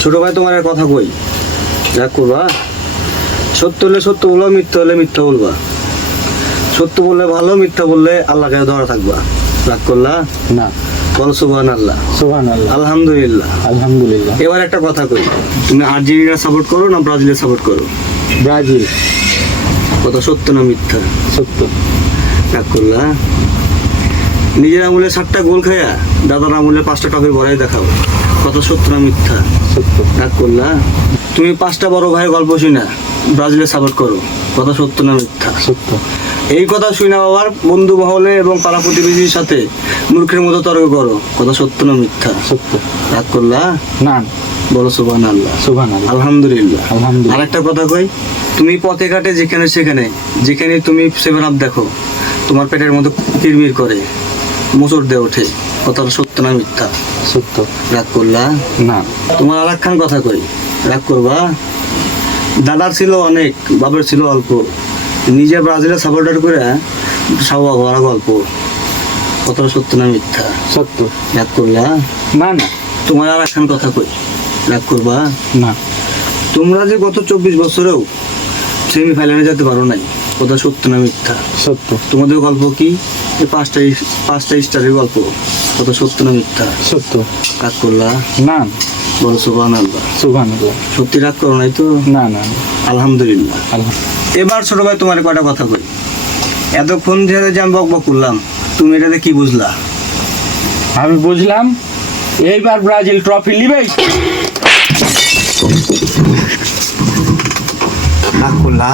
ছোট ভাই তোমার এক কথা কই, যা করবা সত্য হলে সত্য বলবা, মিথ্যা হলে মিথ্যা বলবা। সত্য বললে ভালো, মিথ্যা বললে আল্লাহকে ধরা থাকবা। রাগ করলা না। বলো সুবহানাল্লাহ। সুবহানাল্লাহ। আলহামদুলিল্লাহ। আলহামদুলিল্লাহ। এবার একটা কথা কই, তুমি আর্জেন্টিনা সাপোর্ট করো না ব্রাজিলের সাপোর্ট করো? ব্রাজিল। কথা সত্য না মিথ্যা? সত্য। রাগ করলা? নিজের আমলে 7টা গোল খায়া দাদার আমলে 5টা ট্রফি ভরাই দেখাও। কথা সত্য না মিথ্যা? সত্য। রাগ করলা? তুমি 5টা বড় ভাইয়ের গল্প শুনা ব্রাজিলের সাপোর্ট করো। কথা সত্য না মিথ্যা? সত্য। এই কথা শুনে আবার বন্ধু মহলে এবং পাড়া প্রতিবেশীর সাথে মূর্খের মতো তর্ক করো। কথা সত্য না মিথ্যা? সত্য। রাগ করলা? না। বলো সুবহানাল্লাহ। সুবহানাল্লাহ। আলহামদুলিল্লাহ। আলহামদুলিল্লাহ। আর একটা কথা কই, তুমি পথে ঘাটে যেখানে সেখানে যেখানে তুমি 7 আপ দেখো, তোমার পেটের মতো কিরমির করে, মোচড় দিয়ে ওঠে। কথাটা সত্য না মিথ্যা? সত্য। রাগ করলা? না। তোমার আর একখান কথা কই, রাগ করবা? দাদার ছিল অনেক, বাবার ছিল অল্প, নিজে ব্রাজিলের সাপোর্টার করে সাবা ভরা গল্প। কথাটা সত্য না মিথ্যা? সত্য। রাগ করলা? না। না। তোমার আর একখান কথা কই, রাগ করবা? না। তোমরা যে গত 24 বছরেও সেমিফাইনালে যেতে পারো নাই। কথা সত্য না মিথ্যা? সত্য। তোমাদের গল্প কি? এই পাঁচটা স্টারের গল্প। কথা সত্য না মিথ্যা? সত্য। রাগ করলা? না। বলো সুবহানাল্লাহ। সুবহানাল্লাহ। সত্যি রাগ করো নাই তো? না। না। আলহামদুলিল্লাহ। আলহামদুলিল্লাহ। এবার ছোট ভাই তোমার কয়টা কথা কই, এতক্ষণ ধরে যে আমি বকবক করলাম, তুমি এটাতে কি বুঝলা? আমি বুঝলাম এইবার ব্রাজিল ট্রফি নিবেই। রাগ করলা?